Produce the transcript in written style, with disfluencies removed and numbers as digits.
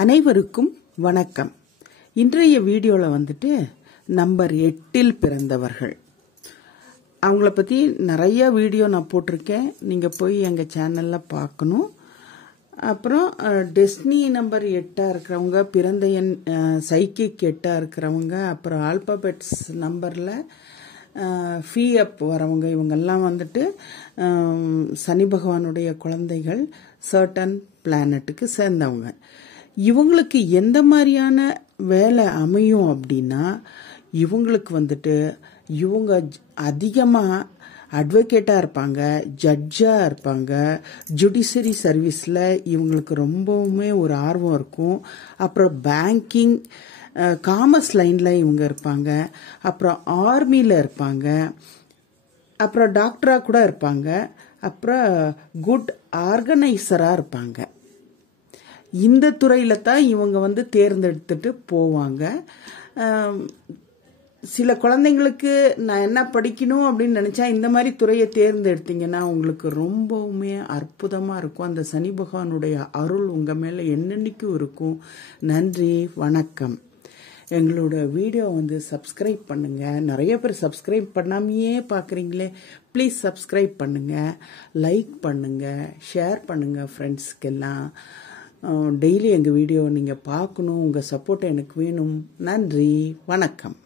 அனைவருக்கும் வணக்கம். இன்றைய வீடியோவில் வந்துட்டு நம்பர் 8 பிறந்தவர்கள் அவங்கள பற்றி நிறைய வீடியோ நான் போட்டிருக்கேன். நீங்கள் போய் எங்கள் சேனலில் பார்க்கணும். அப்புறம் டெஸ்னி நம்பர் 8 இருக்கிறவங்க, பிறந்த எண் சைக்கிக் 8 இருக்கிறவங்க, அப்புறம் ஆல்பாபெட்ஸ் நம்பரில் ஃபீ அப் வரவங்க, இவங்கெல்லாம் வந்துட்டு சனி பகவானுடைய குழந்தைகள், சர்டன் பிளானட்டுக்கு சேர்ந்தவங்க. இவங்களுக்கு எந்த மாதிரியான வேலை அமையும் அப்படின்னா, இவங்களுக்கு வந்துட்டு இவங்க அதிகமாக அட்வொகேட்டாக இருப்பாங்க, ஜட்ஜாக இருப்பாங்க, ஜுடிஷரி சர்வீஸில் இவங்களுக்கு ரொம்பவுமே ஒரு ஆர்வம் இருக்கும். அப்புறம் பேங்கிங், காமர்ஸ் லைனில் இவங்க இருப்பாங்க. அப்புறம் ஆர்மியில் இருப்பாங்க. அப்புறம் டாக்டராக கூட இருப்பாங்க. அப்புறம் குட் ஆர்கனைசராக இருப்பாங்க. இந்த துறையில் தான் இவங்க வந்து தேர்ந்தெடுத்துட்டு போவாங்க. சில குழந்தைங்களுக்கு நான் என்ன படிக்கணும் அப்படின்னு நினச்சா இந்த மாதிரி துறையை தேர்ந்தெடுத்தீங்கன்னா உங்களுக்கு ரொம்பவுமே அற்புதமாக இருக்கும். அந்த சனி பகவானுடைய அருள் உங்கள் மேலே என்னென்னைக்கும் இருக்கும். நன்றி, வணக்கம். எங்களோட வீடியோ வந்து சப்ஸ்கிரைப் பண்ணுங்கள். நிறைய பேர் சப்ஸ்கிரைப் பண்ணாமையே பார்க்குறீங்களே, ப்ளீஸ் சப்ஸ்கிரைப் பண்ணுங்கள், லைக் பண்ணுங்கள், ஷேர் பண்ணுங்கள் ஃப்ரெண்ட்ஸ்க்கெல்லாம். டெய்லி எங்கள் வீடியோவை நீங்கள் பார்க்கணும். உங்கள் சப்போர்ட் எனக்கு வேணும். நன்றி, வணக்கம்.